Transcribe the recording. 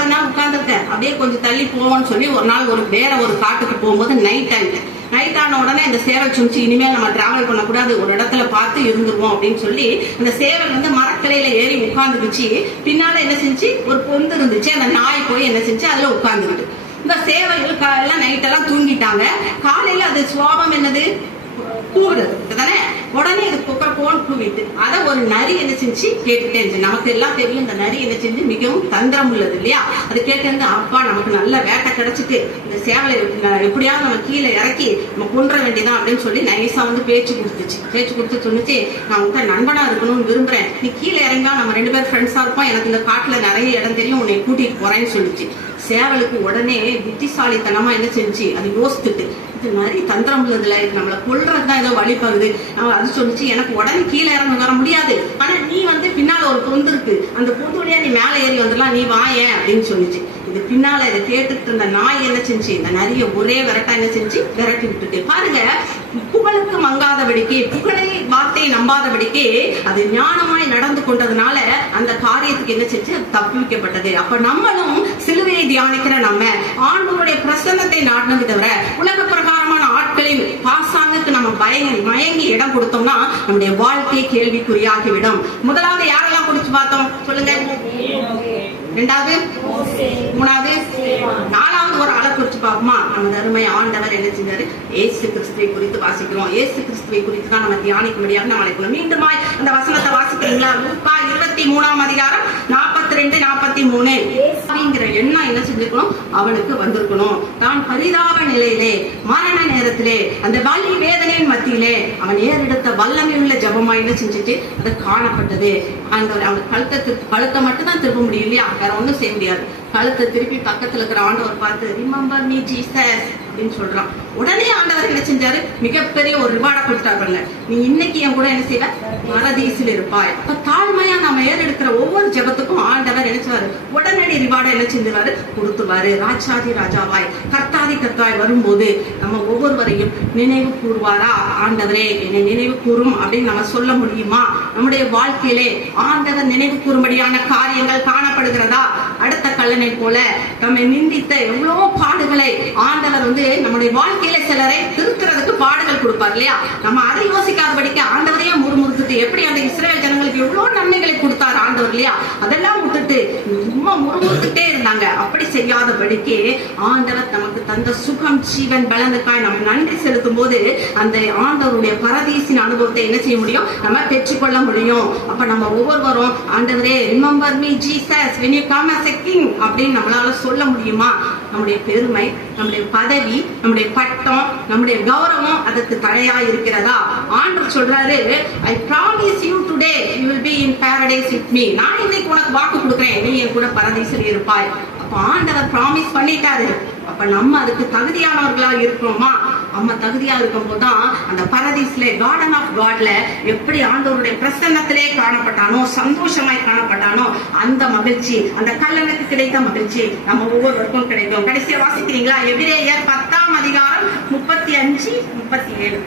எவ்வளவு நாள் உட்கார்ந்துருக்க, அப்படியே கொஞ்சம் தள்ளி போவோம்னு சொல்லி ஒரு நாள் வேற ஒரு காட்டுக்கு போகும்போது நைட் ஆன உடனே இந்த சேவல் சொன்னிச்சு, இனிமேல் நம்ம டிராவல் பண்ணக்கூடாது, ஒரு இடத்துல பார்த்து இருந்துருவோம் அப்படின்னு சொல்லி அந்த சேவல் வந்து மரக்கிளையில ஏறி உட்கார்ந்துக்குச்சு. பின்னால என்ன செஞ்சு ஒரு பொந்து இருந்துச்சு, அந்த நாய் போய் என்ன செஞ்சு அதுல உட்கார்ந்துக்கிட்டு. இந்த சேவல்கள் எல்லாம் நைட்டெல்லாம் தூங்கிட்டாங்க. காலையில அது சுவாபம் என்னது, கூவுறது தானே. உடனே இது போன் கூவிட்டு அதை ஒரு நரி என்ன செஞ்சு கேட்டுட்டே இருந்துச்சு. நமக்கு எல்லாம் தெரியும் இந்த நரி என்ன செஞ்சு மிகவும் தந்திரம் உள்ளது இல்லையா. அது கேட்டு அப்பா நமக்கு நல்ல வேட்டை கிடைச்சிட்டு இந்த சேவலை எப்படியாவது நம்ம கீழே இறக்கி நம்ம கொன்ற வேண்டியதான் அப்படின்னு சொல்லி நைஸா வந்து பேச்சு கொடுத்து சொன்னிச்சு, நான் உங்க நண்பனா இருக்கணும்னு விரும்புறேன், நீ கீழே இறங்கா நம்ம 2 பேரும் ஃப்ரெண்ட்ஸா இருப்போம், எனக்கு இந்த காட்டுல நிறைய இடம் தெரியும், உன்னை கூட்டிட்டு போறேன்னு சொல்லிச்சு. சேவலுக்கு உடனே புத்திசாலித்தனமா என்ன செஞ்சு அது யோசித்துட்டு, இது மாதிரி தந்திரம் உள்ளதுல இது நம்மளை கொல்றதுதான் ஏதோ வழிபகுது. அது சொல்லிச்சு, எனக்கு உடனே கீழே இறங்க வர முடியாது, ஆனா நீ வந்து பின்னால ஒரு பொந்து இருக்கு, அந்த பொந்து வழியா நீ மேல ஏறி வந்துடலாம், நீ வாயேன் அப்படின்னு சொல்லிச்சு. இது பின்னால இதை கேட்டுட்டு இருந்த நாய் என்ன செஞ்சு இந்த நரிய ஒரே விரட்டா என்ன செஞ்சு விரட்டி விட்டுட்டு. பாருங்க, புகழுக்கு மங்காதபடிக்கு, புகழை வார்த்தையை நம்பாதபடிக்கு அது ஞானமாய் நடந்து கொண்டதுனால அந்த காரியத்துக்கு என்ன செஞ்சு தப்பிக்கப்பட்டது. அப்ப நம்மளும் சிலுவையை தியானிக்கிற நம்ம ஆண்டவருடைய பிரசன்னத்தை நாடினது தவிர உலக பிரகாரமான ஆட்களின் பாசாங்குக்கு நம்ம மயங்கி இடம் கொடுத்தோம்னா நம்முடைய வாழ்க்கையை கேள்விக்குறியாகிவிடும். முதலாவது யாரெல்லாம் குடிச்சு பார்த்தோம் சொல்லுங்க, 2வது 3வது 4வது ஒரு ஆளை குறிச்சு பார்ப்போமா. நம்ம அருமை ஆண்டவர் என்ன செஞ்சாரு, இயேசு கிறிஸ்துவை குறித்து வாசிக்கிறோம். இயேசு கிறிஸ்துவை குறித்து தான் நம்ம தியானிக்க முடியாது. நம்ம மீண்டும் அந்த வசனத்தை வாசிக்கிறீங்களா? லூக்கா 23ஆம் அதிகாரம் 42-43 அப்படிங்கிற எண்ணம் என்ன செஞ்சிருக்கணும், அவனுக்கு வந்திருக்கணும். தான் பரிதாப நிலையிலே மரண நேரத்திலே அந்த வலி வேதனையின் மத்தியிலே அவன் ஏறெடுத்த வல்லமை உள்ள ஜபமாய் என்ன செஞ்சுட்டு அது காணப்பட்டது. அவன் கழுத்தை மட்டும் தான் திருப்ப முடியும் இல்லையா, வேற ஒண்ணும் செய்ய முடியாது. கழுத்தை திருப்பி பக்கத்துல இருக்கிற ஆண்டவர் பார்த்து ரிமெம்பர் மீ ஜீசஸ் அப்படின்னு சொல்றான். உடனே ஆண்டவர் என்ன செஞ்சாரு, மிகப்பெரிய ஒரு ரிவார்டை கொடுத்தாருங்க. நீ இன்னைக்கு என் கூட என்ன செய்வ, பரதீசில் இருப்பாய். அப்ப தாழ்மையா நம்ம ஏறெடுக்கிற ஒவ்வொரு ஜபத்துக்கும் ஆண்டவர் நினைச்சுவாரு, உடனடி ரிவார்டை என்ன செஞ்சுவாரு, கொடுத்துவாரு. ராஜாதி ராஜாவாய் கர்த்தாதி கர்த்தாய் வரும்போது நம்ம ஒவ்வொருவரையும் நினைவு கூறுவாரா, ஆண்டவரே என்னை நினைவு கூறும் அப்படின்னு நம்ம சொல்ல முடியுமா? நம்முடைய வாழ்க்கையிலே ஆண்டவர் நினைவு கூறும்படியான காரியங்கள் காணப்படுகிறதா? அடுத்த கல்லனை போல நம்மை நிந்தித்த எவ்வளவு பாடுகளை ஆண்டவர் வந்து நம்முடைய வாழ்க்கையில சிலரை திருத்துறதுக்கு பாடுகள் கொடுப்பார் இல்லையா. நம்ம அதை யோசிக்காதபடிக்கு ஆண்டவரையே முறுமுறுத்துட்டு, எப்படி அந்த இஸ்ரேல் ஜனங்களுக்கு எவ்வளவு நன்மைகளை கொடுத்தார் ஆண்டவர் இல்லையா, அதெல்லாம் விட்டுட்டு சும்மா முறுமுறுத்துட்டே இருந்தாங்க. அப்படி செய்யாதபடிக்கு ஆண்டவர் நமக்கு தந்த சுகம் ஜீவன் பலனுக்காய் நம்ம நன்றி செலுத்தும் போது அந்த ஆண்டவருடைய பரதீசின் அனுபவத்தை என்ன செய்ய முடியும், நம்ம பெற்றுக்கொள்ள முடியும். அப்ப நம்ம ஒவ்வொருவரும் ஆண்டவரே remember me Jesus when you come as a king அப்படின்னு நம்மளால சொல்ல முடியுமா? நம்முடைய பெருமை, நம்முடைய பதவி, நம்முடைய பட்டம், நம்முடைய கௌரவம் அதற்கு தடையா இருக்கிறதா? ஆண்டவர் சொல்றாரு, I promise you today you will be in paradise with me. நான் இன்னைக்கு உனக்கு வாக்கு கொடுக்கிறேன், நீ என் கூட பரதீசில் இருப்பாய். அப்ப ஆண்டவர் ப்ராமிஸ் பண்ணிட்டாரு. அப்ப நம்ம அதுக்கு தகுதியானவர்களா இருக்கிறோமா? நம்ம தகுதியா இருக்கும் போதுதான் அந்த பரதீஸ்ல கார்டன் ஆஃப் காட்ல எப்படி ஆண்டவருடைய பிரசன்னத்திலே காணப்பட்டானோ, சந்தோஷமாய் காணப்பட்டானோ, அந்த மகிழ்ச்சி, அந்த கல்லனுக்கு கிடைத்த மகிழ்ச்சி நம்ம ஒவ்வொருவருக்கும் கிடைக்கும். கடைசியா வாசிக்கிறீங்களா? எபிரேயர் 10ஆம் அதிகாரம் 35-37.